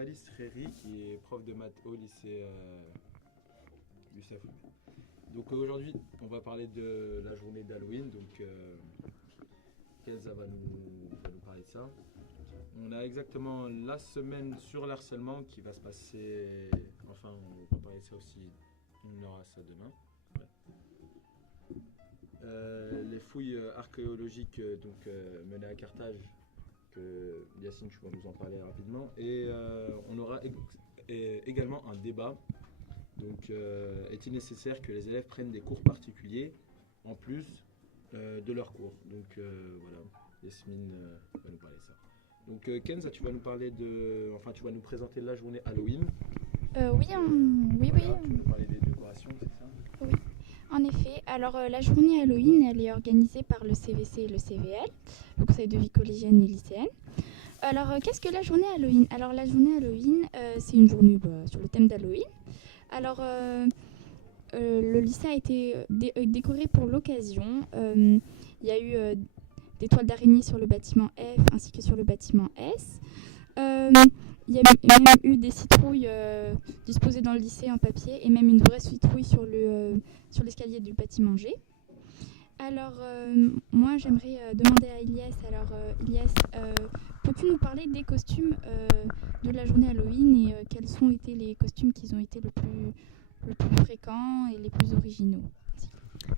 Balis Reri, qui est prof de maths au lycée Youssef. Donc aujourd'hui, on va parler de la journée d'Halloween. Donc Kenza va nous parler de ça. On a exactement la semaine sur l'harcèlement qui va se passer. Enfin, on va parler de ça aussi. On aura ça demain. Ouais. Les fouilles archéologiques menées à Carthage, que Yacine, tu vas nous en parler rapidement. Et on aura également un débat. Donc, est-il nécessaire que les élèves prennent des cours particuliers en plus de leurs cours? Donc voilà, Yasmine va nous parler de ça. Donc Kenza, tu vas nous parler tu vas nous présenter la journée Halloween. Oui. Tu vas nous parler des décorations, c'est ça? Oui. En effet, alors la journée Halloween, elle est organisée par le CVC et le CVL, le Conseil de vie collégienne et lycéenne. Alors, qu'est-ce que la journée Halloween? Alors, la journée Halloween, c'est une journée sur le thème d'Halloween. Alors, le lycée a été décoré pour l'occasion. Il y a eu des toiles d'araignée sur le bâtiment F ainsi que sur le bâtiment S. Il y a même eu des citrouilles disposées dans le lycée en papier et même une vraie citrouille sur l'escalier du bâtiment G. Alors, moi, j'aimerais demander à Ilyes. Alors, Ilyes, peux-tu nous parler des costumes de la journée Halloween et quels ont été les costumes qui ont été le plus fréquents et les plus originaux?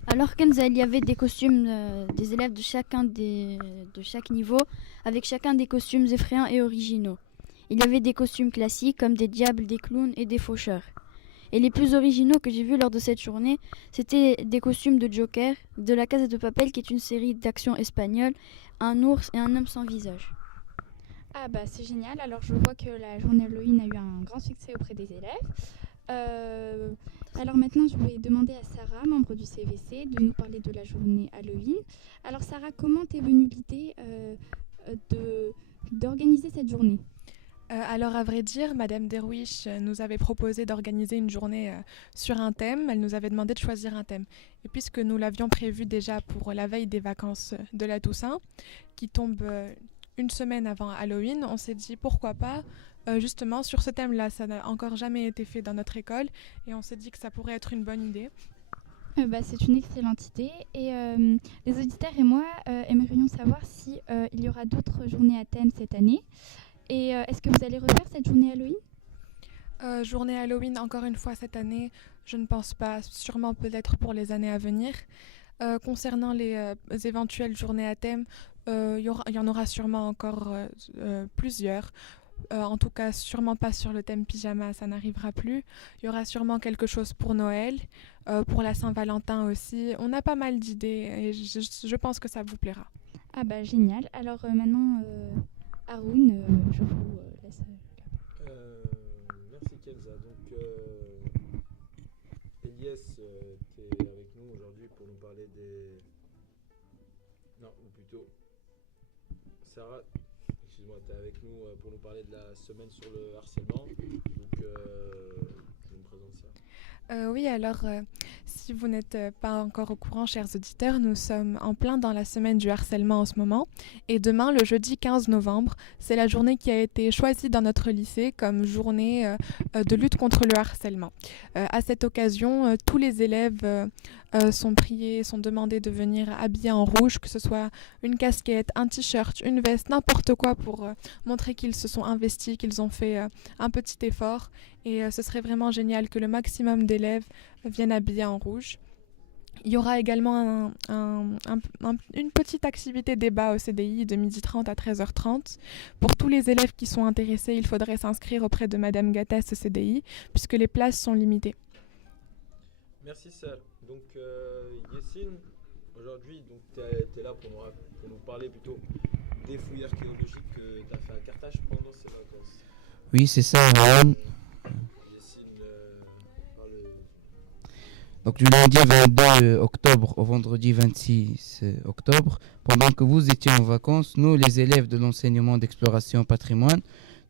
Alors Kenza, il y avait des costumes des élèves de chaque niveau, avec chacun des costumes effrayants et originaux. Il y avait des costumes classiques comme des diables, des clowns et des faucheurs. Et les plus originaux que j'ai vus lors de cette journée, c'était des costumes de Joker, de La Casa de Papel, qui est une série d'action espagnole, un ours et un homme sans visage. Ah bah c'est génial, alors je vois que la journée Halloween a eu un grand succès auprès des élèves. Alors maintenant je vais demander à Sarah, membre du CVC, de nous parler de la journée Halloween. Alors Sarah, comment t'es venue l'idée d'organiser cette journée? Alors à vrai dire, Madame Derwish nous avait proposé d'organiser une journée sur un thème. Elle nous avait demandé de choisir un thème. Et puisque nous l'avions prévu déjà pour la veille des vacances de la Toussaint, qui tombe une semaine avant Halloween, on s'est dit pourquoi pas justement sur ce thème-là. Ça n'a encore jamais été fait dans notre école et on s'est dit que ça pourrait être une bonne idée. C'est une excellente idée et les auditeurs et moi aimerions savoir si il y aura d'autres journées à thème cette année. Et est-ce que vous allez refaire cette journée Halloween? Journée Halloween, encore une fois cette année, je ne pense pas, sûrement peut-être pour les années à venir. Concernant les éventuelles journées à thème, il y en aura sûrement encore plusieurs. En tout cas, sûrement pas sur le thème pyjama, ça n'arrivera plus. Il y aura sûrement quelque chose pour Noël, pour la Saint-Valentin aussi. On a pas mal d'idées et je pense que ça vous plaira. Ah bah génial. Alors maintenant... Haroun, je vous laisse la parole. Merci Kenza. Donc, Elias, tu es avec nous aujourd'hui pour nous parler des... Non, ou plutôt, Sarah, excuse-moi, tu es avec nous pour nous parler de la semaine sur le harcèlement. Donc, je me présente ça. Oui, alors, si vous n'êtes pas encore au courant, chers auditeurs, nous sommes en plein dans la semaine du harcèlement en ce moment. Et demain, le jeudi 15 novembre, c'est la journée qui a été choisie dans notre lycée comme journée de lutte contre le harcèlement. À cette occasion, tous les élèves sont priés, sont demandés de venir habillés en rouge, que ce soit une casquette, un t-shirt, une veste, n'importe quoi pour montrer qu'ils se sont investis, qu'ils ont fait un petit effort. Et ce serait vraiment génial que le maximum d'élèves viennent habillés en rouge. Il y aura également une petite activité débat au CDI de 12h30 à 13h30. Pour tous les élèves qui sont intéressés, il faudrait s'inscrire auprès de Madame Gattès au CDI, puisque les places sont limitées. Merci Sal. Donc Yessine, aujourd'hui tu es là pour nous parler plutôt des fouilles archéologiques que tu as fait à Carthage pendant ces vacances. Oui, c'est ça, Aaron. Donc du lundi 22 octobre au vendredi 26 octobre, pendant que vous étiez en vacances, nous, les élèves de l'enseignement d'exploration patrimoine,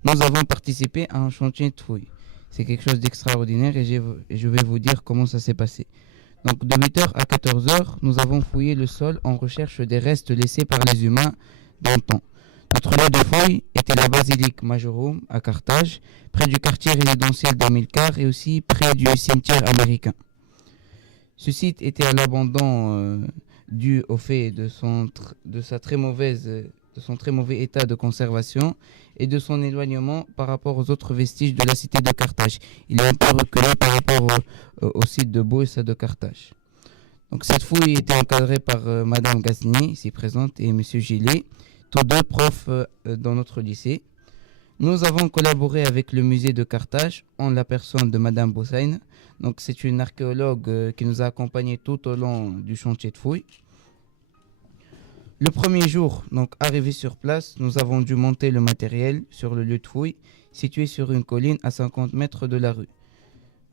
nous avons participé à un chantier de fouilles. C'est quelque chose d'extraordinaire et je vais vous dire comment ça s'est passé. Donc de 8h à 14h, nous avons fouillé le sol en recherche des restes laissés par les humains dans le temps. Notre lieu de fouille était la basilique Majorum à Carthage, près du quartier résidentiel d'Hamilcar et aussi près du cimetière américain. Ce site était à l'abandon dû au fait de son très mauvais état de conservation et de son éloignement par rapport aux autres vestiges de la cité de Carthage. Il est un peu reculé par rapport au site de Bouissa de Carthage. Donc cette fouille était encadrée par Madame Ghazni, ici présente, et Monsieur Gillet, tous deux profs dans notre lycée. Nous avons collaboré avec le musée de Carthage en la personne de Madame Boussaine. Donc c'est une archéologue qui nous a accompagnés tout au long du chantier de fouille. Le premier jour, donc arrivé sur place, nous avons dû monter le matériel sur le lieu de fouille, situé sur une colline à 50 mètres de la rue.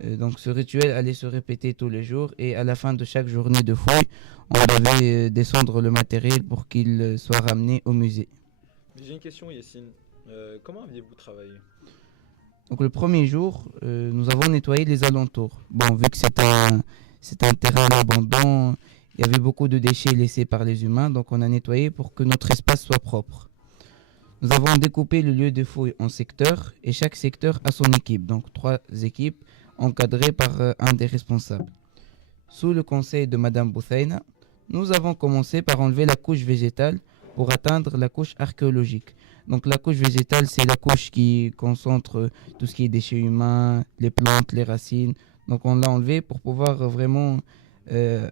Donc ce rituel allait se répéter tous les jours et à la fin de chaque journée de fouille, on devait descendre le matériel pour qu'il soit ramené au musée. J'ai une question, Yacine. Comment aviez-vous travaillé? Donc le premier jour, nous avons nettoyé les alentours. Bon, vu que c'est un terrain à l'abandon, il y avait beaucoup de déchets laissés par les humains, donc on a nettoyé pour que notre espace soit propre. Nous avons découpé le lieu de fouille en secteurs et chaque secteur a son équipe, donc 3 équipes encadrées par un des responsables. Sous le conseil de Madame Bouthaina, nous avons commencé par enlever la couche végétale pour atteindre la couche archéologique. Donc la couche végétale, c'est la couche qui concentre tout ce qui est déchets humains, les plantes, les racines. Donc on l'a enlevé pour pouvoir vraiment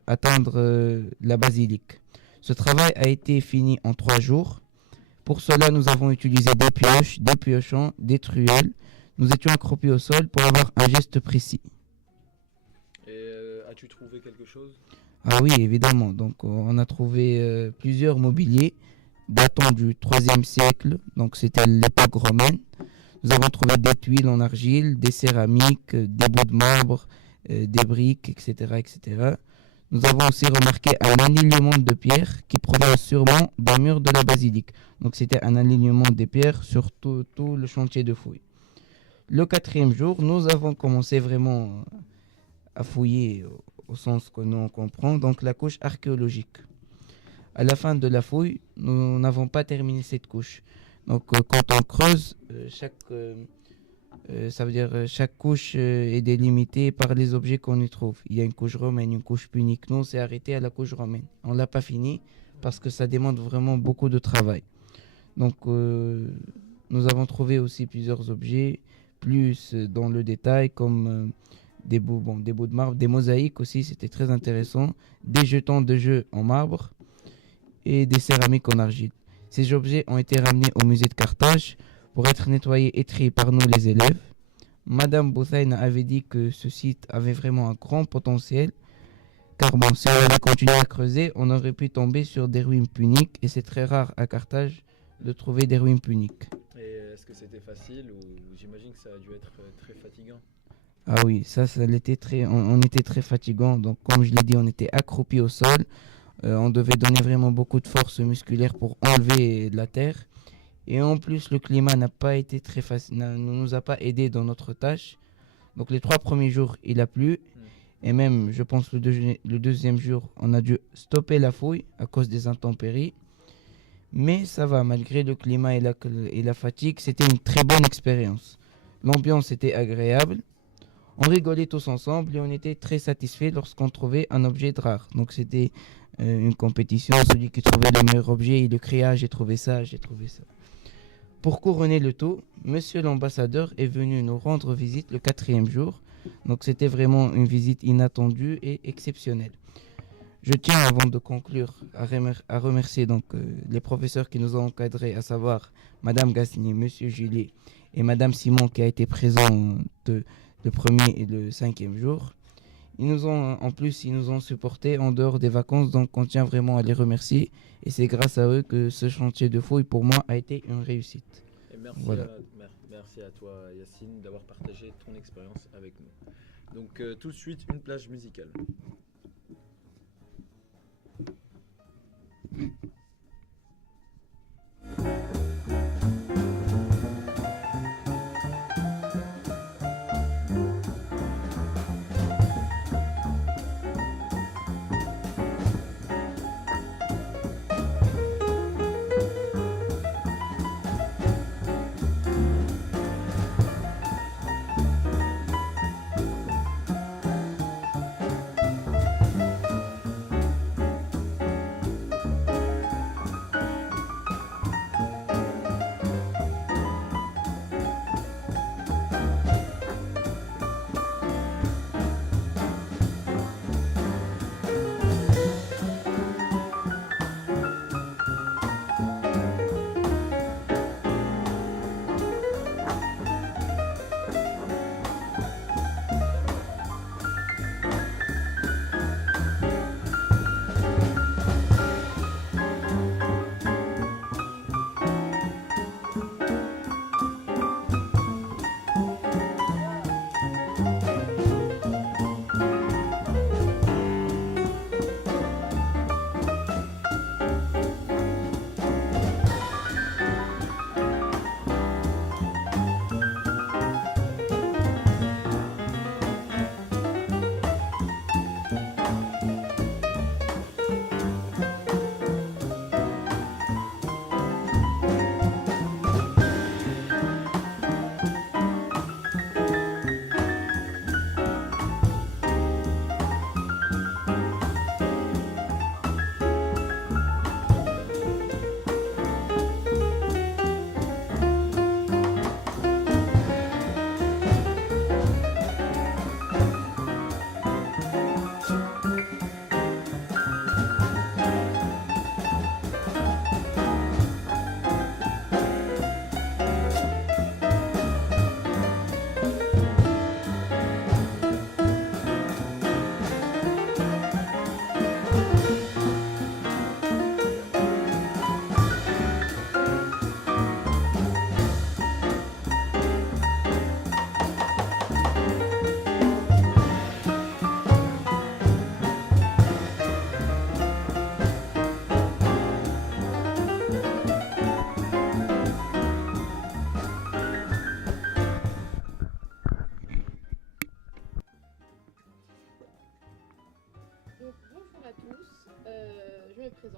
atteindre la basilique. Ce travail a été fini en 3 jours. Pour cela, nous avons utilisé des pioches, des piochons, des truelles. Nous étions accroupis au sol pour avoir un geste précis. Et as-tu trouvé quelque chose? Ah oui, évidemment. Donc on a trouvé plusieurs mobiliers datant du 3e siècle, donc c'était l'époque romaine. Nous avons trouvé des tuiles en argile, des céramiques, des bouts de marbre, des briques, etc., etc. Nous avons aussi remarqué un alignement de pierres qui provient sûrement d'un mur de la basilique. Donc c'était un alignement des pierres sur tout le chantier de fouille. Le 4e jour, nous avons commencé vraiment à fouiller au sens que nous comprend, donc la couche archéologique. À la fin de la fouille, nous n'avons pas terminé cette couche. Donc quand on creuse, chaque couche est délimitée par les objets qu'on y trouve. Il y a une couche romaine, une couche punique. Nous, on s'est arrêté à la couche romaine. On ne l'a pas fini parce que ça demande vraiment beaucoup de travail. Donc nous avons trouvé aussi plusieurs objets, plus dans le détail, comme des bouts de marbre, des mosaïques aussi, c'était très intéressant, des jetons de jeu en marbre et des céramiques en argile. Ces objets ont été ramenés au musée de Carthage pour être nettoyés et triés par nous les élèves. Madame Bouthaina avait dit que ce site avait vraiment un grand potentiel, car bon, si on avait continué à creuser, on aurait pu tomber sur des ruines puniques et c'est très rare à Carthage de trouver des ruines puniques. Et est-ce que c'était facile ou j'imagine que ça a dû être très fatigant? Ah oui, ça l'était on était très fatigant. Donc comme je l'ai dit, on était accroupis au sol. On devait donner vraiment beaucoup de force musculaire pour enlever de la terre. Et en plus, le climat n'a pas été très facile, ne nous a pas aidé dans notre tâche. Donc les 3 premiers jours, il a plu. Et même, je pense, le 2e jour, on a dû stopper la fouille à cause des intempéries. Mais ça va, malgré le climat et la fatigue, c'était une très bonne expérience. L'ambiance était agréable. On rigolait tous ensemble et on était très satisfaits lorsqu'on trouvait un objet de rare. Donc c'était une compétition, celui qui trouvait le meilleur objet, il le cria, j'ai trouvé ça, j'ai trouvé ça. Pour couronner le tout, monsieur l'ambassadeur est venu nous rendre visite le 4e jour. Donc c'était vraiment une visite inattendue et exceptionnelle. Je tiens, avant de conclure, à remercier donc, les professeurs qui nous ont encadrés, à savoir Madame Gasnier, Monsieur Juliet et Madame Simon qui a été présent le 1er et le 5e jour. Ils nous ont supportés en dehors des vacances, donc on tient vraiment à les remercier. Et c'est grâce à eux que ce chantier de fouille, pour moi, a été une réussite. Et merci, voilà. Merci à toi, Yacine, d'avoir partagé ton expérience avec nous. Donc tout de suite, une plage musicale.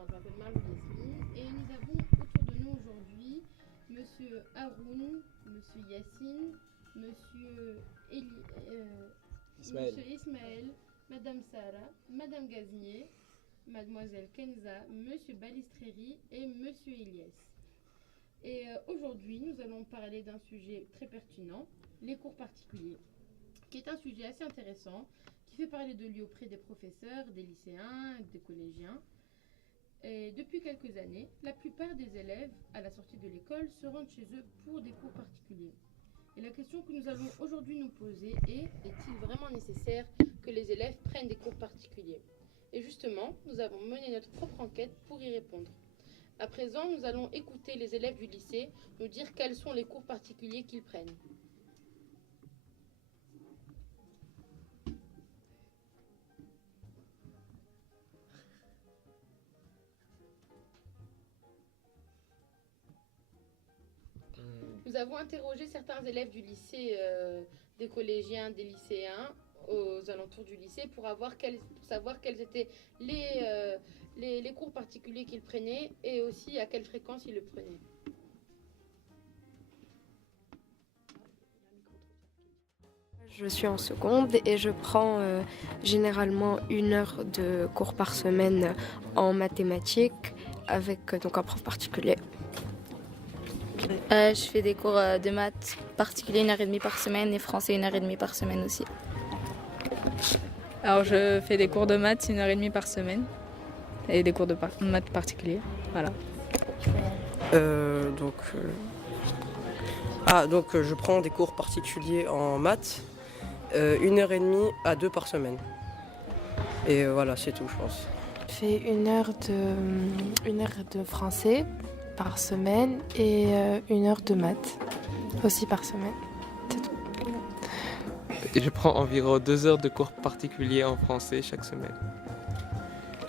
je m'appelle Marlou Yasmine et nous avons autour de nous aujourd'hui Monsieur Haroun, Monsieur Yassine, Ismaël. Monsieur Ismaël, Madame Sarah, Madame Gaznier, Mademoiselle Kenza, Monsieur Balistreri et Monsieur Elias. Et aujourd'hui, nous allons parler d'un sujet très pertinent, les cours particuliers, qui est un sujet assez intéressant, qui fait parler de lui auprès des professeurs, des lycéens, des collégiens. Et depuis quelques années, la plupart des élèves, à la sortie de l'école, se rendent chez eux pour des cours particuliers. Et la question que nous allons aujourd'hui nous poser est-il vraiment nécessaire que les élèves prennent des cours particuliers? Et justement, nous avons mené notre propre enquête pour y répondre. À présent, nous allons écouter les élèves du lycée nous dire quels sont les cours particuliers qu'ils prennent. Nous avons interrogé certains élèves du lycée, des collégiens, des lycéens, aux alentours du lycée, pour savoir quels étaient les cours particuliers qu'ils prenaient et aussi à quelle fréquence ils le prenaient. Je suis en seconde et je prends généralement 1 heure de cours par semaine en mathématiques avec donc un prof particulier. Je fais des cours de maths particuliers 1h30 par semaine et français 1h30 par semaine aussi. Alors je fais des cours de maths 1h30 par semaine et des cours de maths particuliers. Voilà. Donc je prends des cours particuliers en maths 1h30 à 2 par semaine. Et voilà, c'est tout, je pense. Je fais 1 heure de français par semaine et 1 heure de maths aussi par semaine. C'est tout. Et je prends environ 2 heures de cours particuliers en français chaque semaine.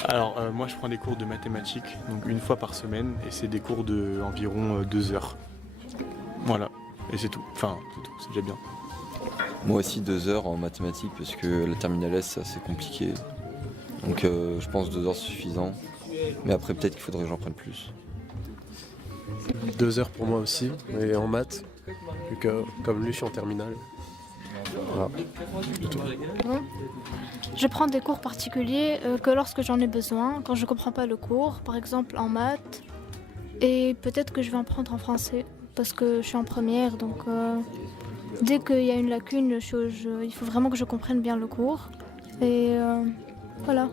Alors moi je prends des cours de mathématiques, donc 1 fois par semaine, et c'est des cours de environ 2 heures. Voilà, et c'est tout. Enfin, c'est tout, c'est déjà bien. Moi aussi 2 heures en mathématiques, parce que la terminale S c'est assez compliqué. Donc je pense 2 heures c'est suffisant. Mais après peut-être qu'il faudrait que j'en prenne plus. 2 heures pour moi aussi, et en maths, vu que comme lui je suis en terminale. Voilà. Je prends des cours particuliers que lorsque j'en ai besoin, quand je ne comprends pas le cours, par exemple en maths, et peut-être que je vais en prendre en français, parce que je suis en première, donc dès qu'il y a une lacune, il faut vraiment que je comprenne bien le cours, et voilà.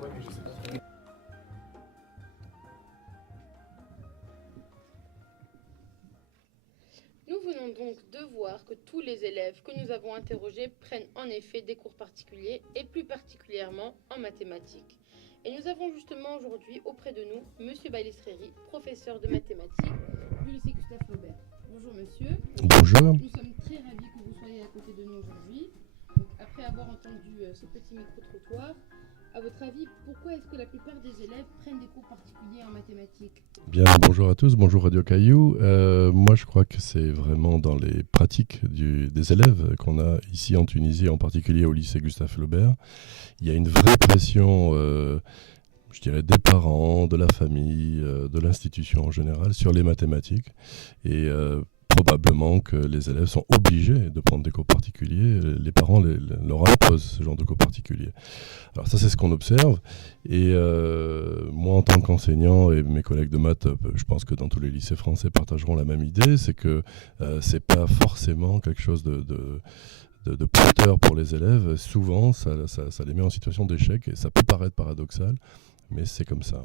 Nous venons donc de voir que tous les élèves que nous avons interrogés prennent en effet des cours particuliers et plus particulièrement en mathématiques. Et nous avons justement aujourd'hui auprès de nous Monsieur Balistreri, professeur de mathématiques du lycée Gustave Flaubert. Bonjour monsieur. Bonjour. Nous sommes très ravis que vous soyez à côté de nous aujourd'hui. Donc, après avoir entendu ce petit micro-trottoir, à votre avis, pourquoi est-ce que la plupart des élèves prennent des cours particuliers en mathématiques? Bien, bonjour à tous, bonjour Radio Caillou. Moi, je crois que c'est vraiment dans les pratiques des élèves qu'on a ici en Tunisie, en particulier au lycée Gustave Flaubert. Il y a une vraie pression, je dirais, des parents, de la famille, de l'institution en général, sur les mathématiques. Et probablement que les élèves sont obligés de prendre des cours particuliers. Les parents leur imposent ce genre de cours particuliers. Alors ça, c'est ce qu'on observe. Et moi, en tant qu'enseignant, et mes collègues de maths, je pense que dans tous les lycées français partageront la même idée, c'est que c'est pas forcément quelque chose de porteur pour les élèves. Souvent, ça les met en situation d'échec, et ça peut paraître paradoxal, mais c'est comme ça.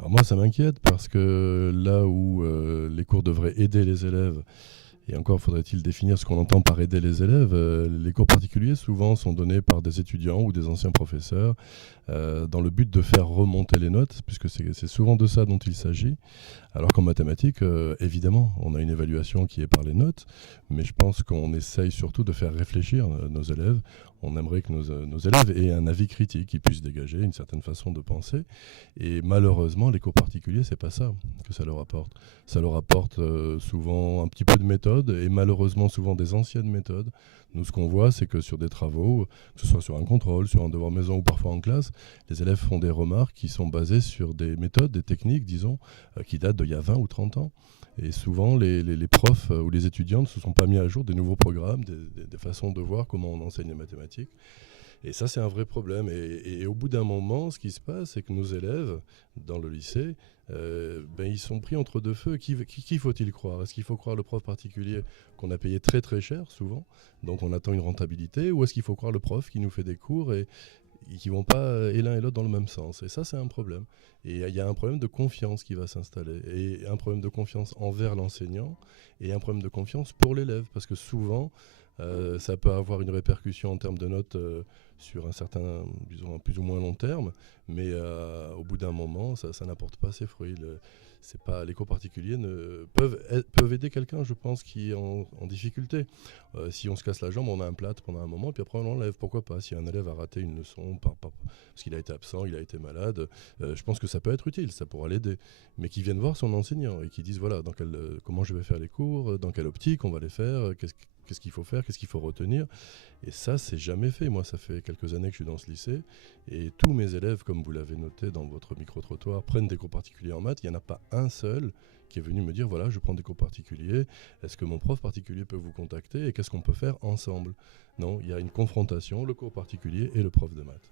Alors moi, ça m'inquiète parce que là où les cours devraient aider les élèves, et encore faudrait-il définir ce qu'on entend par aider les élèves, les cours particuliers souvent sont donnés par des étudiants ou des anciens professeurs dans le but de faire remonter les notes, puisque c'est souvent de ça dont il s'agit. Alors qu'en mathématiques, évidemment, on a une évaluation qui est par les notes, mais je pense qu'on essaye surtout de faire réfléchir nos élèves. On aimerait que nos élèves aient un avis critique, qu'ils puissent dégager une certaine façon de penser. Et malheureusement, les cours particuliers, c'est pas ça que ça leur apporte. Ça leur apporte souvent un petit peu de méthode, méthodes, et malheureusement souvent des anciennes méthodes. Nous, ce qu'on voit, c'est que sur des travaux, que ce soit sur un contrôle, sur un devoir maison ou parfois en classe, les élèves font des remarques qui sont basées sur des méthodes, des techniques, disons, qui datent d'il y a 20 ou 30 ans. Et souvent, les profs ou les étudiants ne se sont pas mis à jour des nouveaux programmes, des façons de voir comment on enseigne les mathématiques. Et ça, c'est un vrai problème. Et au bout d'un moment, ce qui se passe, c'est que nos élèves, dans le lycée, ils sont pris entre deux feux. Qui faut-il croire? Est-ce qu'il faut croire le prof particulier qu'on a payé très très cher, souvent, donc on attend une rentabilité, ou est-ce qu'il faut croire le prof qui nous fait des cours et qui ne vont pas et l'un et l'autre dans le même sens? Et ça, c'est un problème. Et il y a un problème de confiance qui va s'installer, et un problème de confiance envers l'enseignant, et un problème de confiance pour l'élève, parce que souvent, ça peut avoir une répercussion en termes de notes sur un certain, disons, un plus ou moins long terme, mais au bout d'un moment, ça n'apporte pas ses fruits. Les cours particuliers peuvent aider quelqu'un, je pense, qui est en difficulté. Si on se casse la jambe, on a un plâtre pendant un moment, puis après on l'enlève. Pourquoi pas? Si un élève a raté une leçon parce qu'il a été absent, il a été malade, je pense que ça peut être utile, ça pourra l'aider. Mais qu'il vienne voir son enseignant et qu'il dise voilà, comment je vais faire les cours, dans quelle optique on va les faire, qu'est-ce qu'il faut faire, qu'est-ce qu'il faut retenir. Et ça, c'est jamais fait. Moi, ça fait quelques années que je suis dans ce lycée. Et tous mes élèves, comme vous l'avez noté dans votre micro-trottoir, prennent des cours particuliers en maths. Il n'y en a pas un seul qui est venu me dire, voilà, je prends des cours particuliers. Est-ce que mon prof particulier peut vous contacter? Et qu'est-ce qu'on peut faire ensemble? Non, il y a une confrontation, le cours particulier et le prof de maths.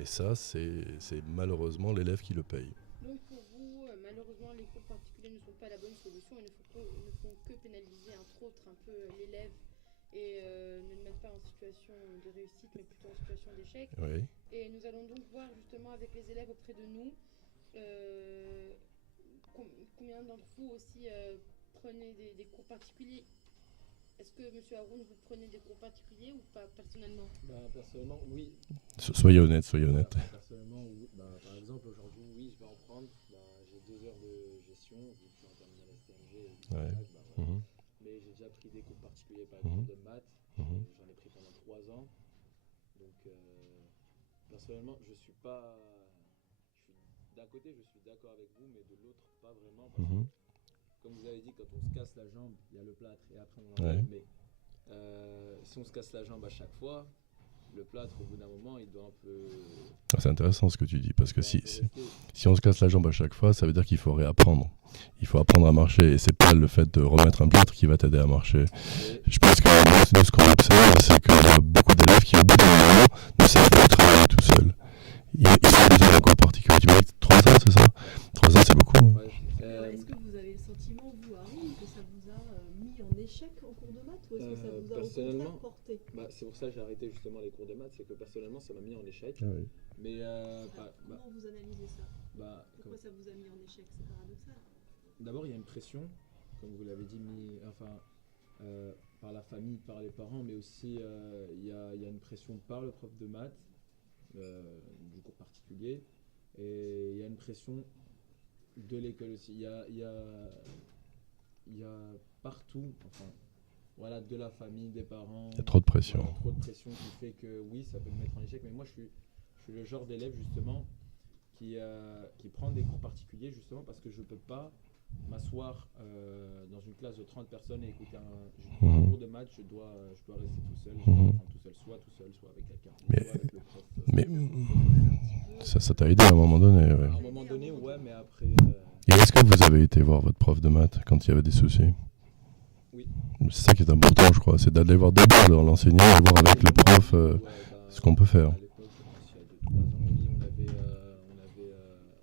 Et ça, c'est malheureusement l'élève qui le paye. Donc pour vous, malheureusement, les cours particuliers ne sont pas la bonne solution et ne font que pénaliser, entre autres, un peu l'élève et ne le mettre pas en situation de réussite, mais plutôt en situation d'échec. Oui. Et nous allons donc voir justement avec les élèves auprès de nous combien d'entre vous aussi prenez des cours particuliers. Est-ce que, M. Haroun, vous prenez des cours particuliers ou pas personnellement? Personnellement, oui. Soyez honnête, soyez honnête. Personnellement, oui. Par exemple, aujourd'hui, oui, je vais en prendre. J'ai 2 heures de gestion, vu que je suis en terminale STMG. Ouais. Voilà. Mais j'ai déjà pris des cours particuliers, par exemple, de maths. J'en ai pris pendant 3 ans. Donc, personnellement, je suis pas... D'un côté, je suis d'accord avec vous, mais de l'autre, pas vraiment. Parce que, comme vous avez dit, quand on se casse la jambe, il y a le plâtre et après on l'enlève. Mais si on se casse la jambe à chaque fois, le plâtre, au bout d'un moment, il doit un peu... C'est intéressant ce que tu dis, parce que si on se casse la jambe à chaque fois, ça veut dire qu'il faut réapprendre. Il faut apprendre à marcher, et c'est pas le fait de remettre un plâtre qui va t'aider à marcher. Je pense que nous, ce qu'on observe, c'est qu'il y a beaucoup d'élèves qui, au bout d'un moment, ne savent plus travailler tout seuls. Ils sont déjà encore particuliers. Tu m'as dit 3 ans, c'est ça? 3 ans, c'est beaucoup. Est-ce que vous avez le sentiment, vous, Haroun, que ça vous a mis en échec en cours de maths, ou est-ce que ça vous a au contraire porté? C'est pour ça que j'ai arrêté justement les cours de maths, c'est que personnellement, ça m'a mis en échec. Oui. Mais comment vous analysez ça? Pourquoi ça vous a mis en échec? C'est paradoxal. D'abord, il y a une pression, comme vous l'avez dit, par la famille, par les parents, mais aussi il y a une pression par le prof de maths, du cours particulier, et il y a une pression de l'école aussi. Il y a partout, voilà, de la famille, des parents. Il y a trop de pression. Voilà, trop de pression qui fait que oui, ça peut me mettre en échec. Mais moi, je suis le genre d'élève justement qui prend des cours particuliers justement parce que je peux pas m'asseoir dans une classe de 30 personnes et écouter un cours de maths. Je dois rester tout seul. Je dois apprendre tout seul, soit avec quelqu'un, soit avec le prof. Mais ça t'a aidé à un moment donné. Ouais. À un moment donné, ouais, mais après. Et est-ce que vous avez été voir votre prof de maths quand il y avait des soucis? Oui. C'est ça qui est important, je crois, c'est d'aller voir d'abord l'enseignant et voir avec le prof ce qu'on peut faire. À l'époque, il y a 2-3 ans, oui, on avait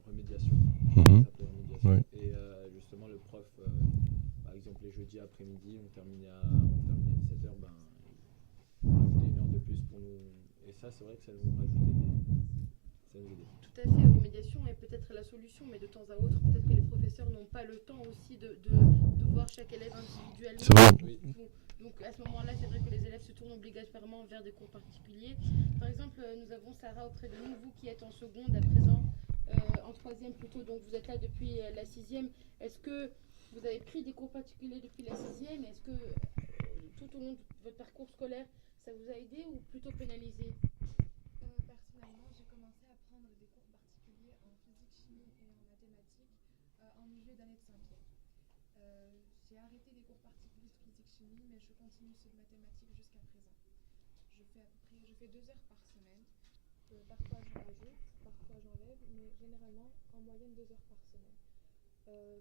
remédiation. Oui. Et justement, le prof, par exemple, les jeudis après-midi, on terminait à 17h, on rajoutait 1 heure de plus pour nous. Et ça, c'est vrai que ça nous aidait. Tout à fait, remédiation est peut-être la solution, mais de temps à autre, peut-être que les professeurs n'ont pas le temps aussi de voir chaque élève individuellement. C'est vrai. Donc à ce moment-là, c'est vrai que les élèves se tournent obligatoirement vers des cours particuliers. Par exemple, nous avons Sarah auprès de nous, vous qui êtes en seconde à présent, en 3e plutôt, donc vous êtes là depuis la 6e. Est-ce que vous avez pris des cours particuliers depuis la 6e? Est-ce que tout au long de votre parcours scolaire, ça vous a aidé ou plutôt pénalisé? Personnellement, j'ai commencé à prendre des cours particuliers en physique, chimie et en mathématiques en milieu d'année de 5e. J'ai arrêté les cours particuliers de physique, chimie, mais je continue ceux de mathématiques jusqu'à présent. Je fais 2 heures par semaine. Parfois j'en rajoute, parfois j'enlève, mais généralement en moyenne 2 heures par semaine.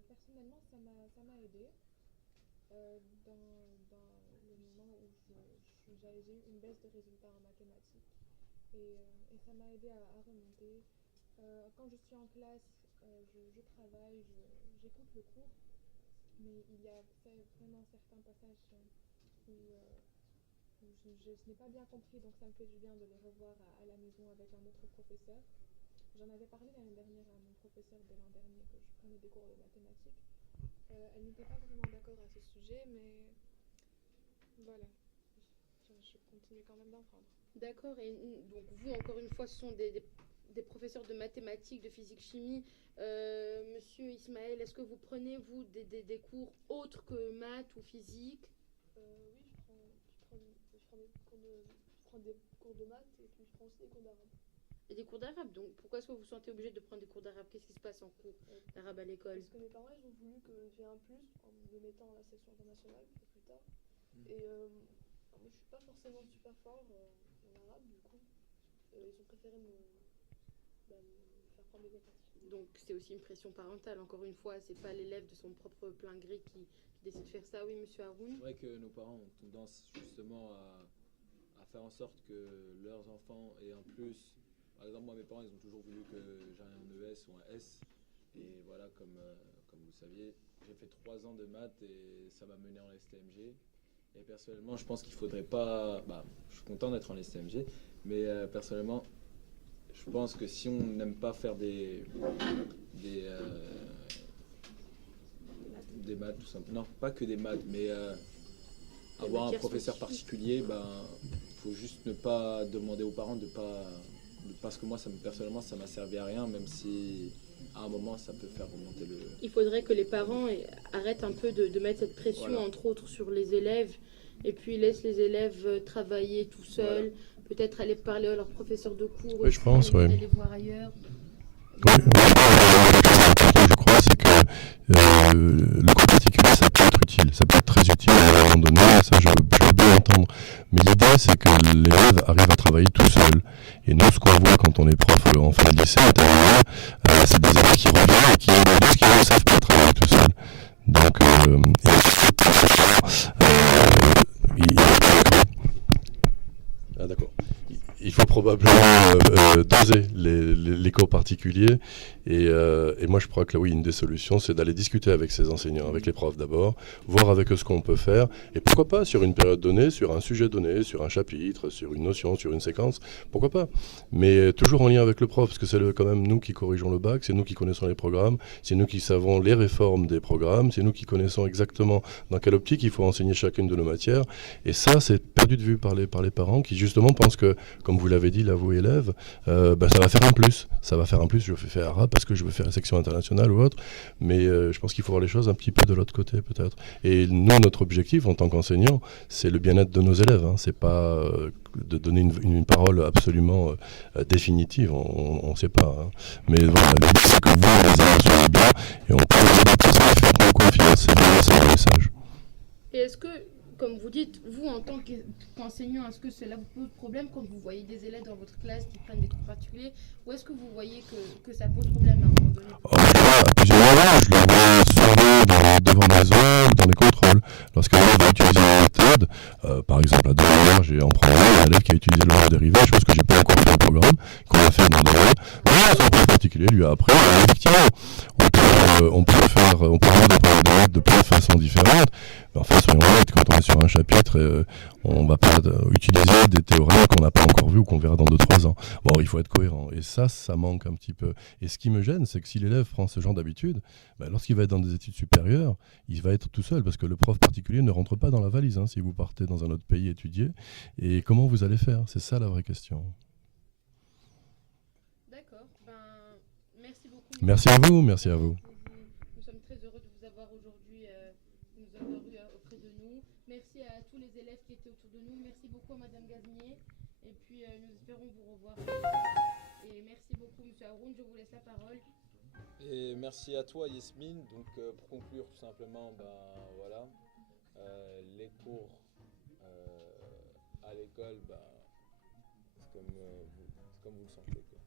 Personnellement, ça m'a aidé dans le moment où j'ai eu une baisse de résultats en mathématiques et ça m'a aidé à remonter. Quand je suis en classe, je travaille, j'écoute le cours, mais il y a vraiment certains passages où je n'ai pas bien compris, donc ça me fait du bien de les revoir à la maison avec un autre professeur. J'en avais parlé l'année dernière à mon professeur de l'an dernier que je prenais des cours de mathématiques. Elle n'était pas vraiment d'accord à ce sujet, mais voilà, je continue quand même d'en prendre. D'accord, et donc vous, encore une fois, ce sont des professeurs de mathématiques, de physique-chimie. Monsieur Ismaël, est-ce que vous prenez, vous, des cours autres que maths ou physique? Oui, je prends des cours de maths et puis je prends aussi des cours d'arabe. Et des cours d'arabe, donc pourquoi est-ce que vous vous sentez obligé de prendre des cours d'arabe? Qu'est-ce qui se passe en cours d'arabe à l'école? Parce que mes parents, ils ont voulu que j'ai un plus en me mettant à la section internationale plus tard. Et moi, je suis pas forcément super fort en arabe, du coup, ils ont préféré me faire prendre des cours particuliers. Donc c'est aussi une pression parentale, encore une fois, c'est pas l'élève de son propre plein gré qui décide de faire ça. Oui, monsieur Haroun? C'est vrai que nos parents ont tendance justement à faire en sorte que leurs enfants aient un plus. Par exemple, moi, mes parents, ils ont toujours voulu que j'aille un ES ou un S. Et voilà, comme vous le saviez, j'ai fait 3 ans de maths et ça m'a mené en STMG. Et personnellement, je pense qu'il faudrait pas... je suis content d'être en STMG, mais personnellement, je pense que si on n'aime pas faire des maths, tout simplement. Non, pas que des maths, mais avoir un professeur particulier, faut juste ne pas demander aux parents de pas... Parce que moi, personnellement, ça m'a servi à rien, même si à un moment, ça peut faire remonter le... Il faudrait que les parents arrêtent un peu de mettre cette pression, voilà, entre autres, sur les élèves, et puis laissent les élèves travailler tout seuls, voilà, peut-être aller parler à leur professeur de cours, oui, je pense, oui. Aller les voir ailleurs. Oui, je crois, c'est que le cours particulier, ça peut être utile, ça peut être très utile à un moment donné, ça je veux bien l'entendre. Mais l'idée, c'est que l'élève arrive à travailler tout seul. Et nous, ce qu'on voit quand on est prof en fin de lycée, c'est des élèves qui reviennent et qui disent qu'ils ne savent pas travailler tout seul. Donc, d'accord. Il faut probablement doser les cours particuliers et moi je crois que là oui, une des solutions c'est d'aller discuter avec ces enseignants, avec les profs d'abord, voir avec eux ce qu'on peut faire et pourquoi pas sur une période donnée, sur un sujet donné, sur un chapitre, sur une notion, sur une séquence, pourquoi pas, mais toujours en lien avec le prof parce que c'est quand même nous qui corrigeons le bac, c'est nous qui connaissons les programmes, c'est nous qui savons les réformes des programmes, c'est nous qui connaissons exactement dans quelle optique il faut enseigner chacune de nos matières et ça c'est perdu de vue par les parents qui justement pensent que comme vous l'avez dit, là, vous élèves, ça va faire un plus. Ça va faire un plus, je fais arabe parce que je veux faire la section internationale ou autre, mais je pense qu'il faut voir les choses un petit peu de l'autre côté, peut-être. Et nous, notre objectif, en tant qu'enseignant, c'est le bien-être de nos élèves. Hein. C'est pas de donner une parole absolument définitive, on ne sait pas. Hein. Mais voilà, l'idée, c'est que vous, les élèves, soyez bien, et on peut vous aider pour ça, faire confiance, c'est bien, c'est le message. Et est-ce que, comme vous dites, vous en tant qu'enseignant, est-ce que cela vous pose problème quand vous voyez des élèves dans votre classe qui prennent des cours particuliers, ou est-ce que vous voyez que ça pose problème à un moment donné? À plusieurs moments, je le vois souvent devant mes heures ou dans les contrôles. Lorsqu'un élève va utiliser une méthode, par exemple à dernière, j'ai en programme un élève qui a utilisé le langage dérivé, chose que j'ai pas encore fait au programme, qu'on va faire dans le domaine. Voilà, son prof particulier lui a appris, effectivement, on peut avoir des problèmes de maths de plein de façons différentes. Mais enfin, soyons honnêtes, quand on est sur un chapitre, on ne va pas utiliser des théorèmes qu'on n'a pas encore vus ou qu'on verra dans 2-3 ans. Bon, il faut être cohérent. Et ça manque un petit peu. Et ce qui me gêne, c'est que si l'élève prend ce genre d'habitude, lorsqu'il va être dans des études supérieures, il va être tout seul parce que le prof particulier ne rentre pas dans la valise si vous partez dans un autre pays étudier. Et comment vous allez faire? C'est ça la vraie question. D'accord. Merci beaucoup. Merci à vous. Merci à vous. Nous sommes très heureux de vous avoir aujourd'hui, nous avoir eu auprès de nous. Merci à tous les élèves qui étaient autour de nous. Merci beaucoup à Madame Gaznier. Et puis nous espérons vous revoir. Et merci beaucoup Monsieur Haroun, je vous laisse la parole. Et merci à toi Yasmine. Donc pour conclure tout simplement, voilà, Les cours à l'école, c'est comme vous le sentez, quoi.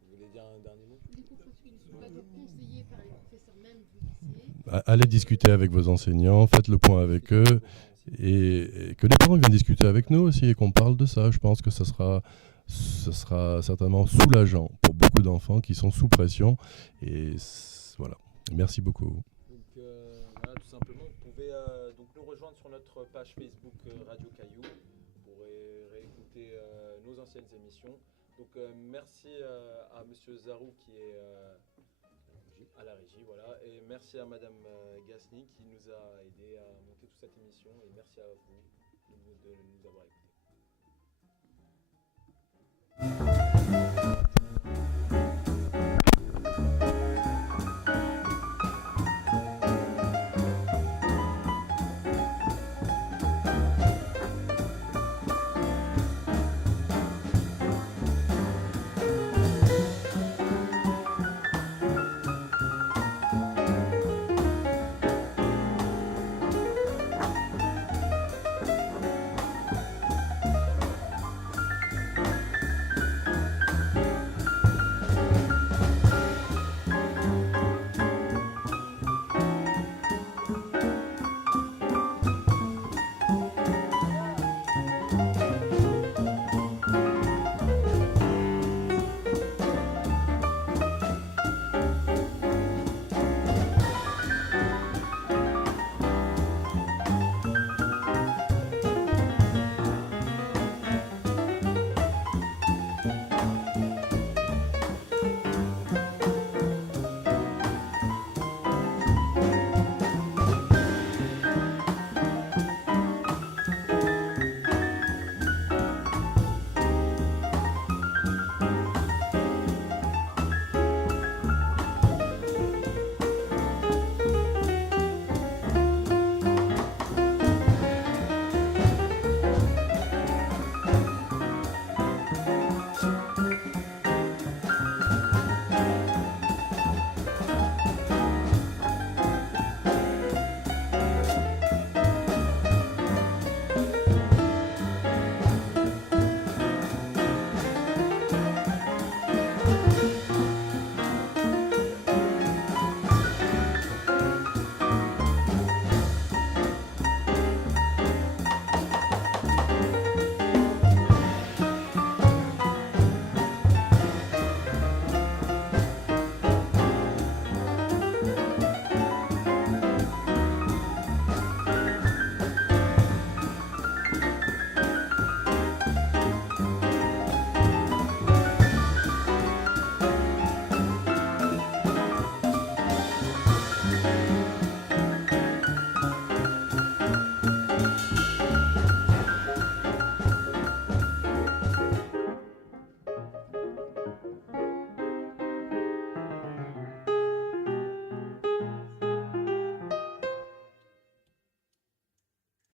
Vous voulez dire un dernier mot? Les cours particuliers ne sont pas conseillés par les professeurs même du lycée. Allez discuter avec vos enseignants, faites le point avec eux et que les parents viennent discuter avec nous aussi et qu'on parle de ça. Je pense que ce sera certainement soulageant pour beaucoup d'enfants qui sont sous pression. Et voilà. Merci beaucoup. Donc voilà, tout simplement, vous pouvez donc nous rejoindre sur notre page Facebook Radio Caillou pour réécouter nos anciennes émissions. Donc merci à Monsieur Zarou qui est à la régie, voilà, et merci à Madame Gasny qui nous a aidé à monter toute cette émission, et merci à vous de nous avoir écoutés.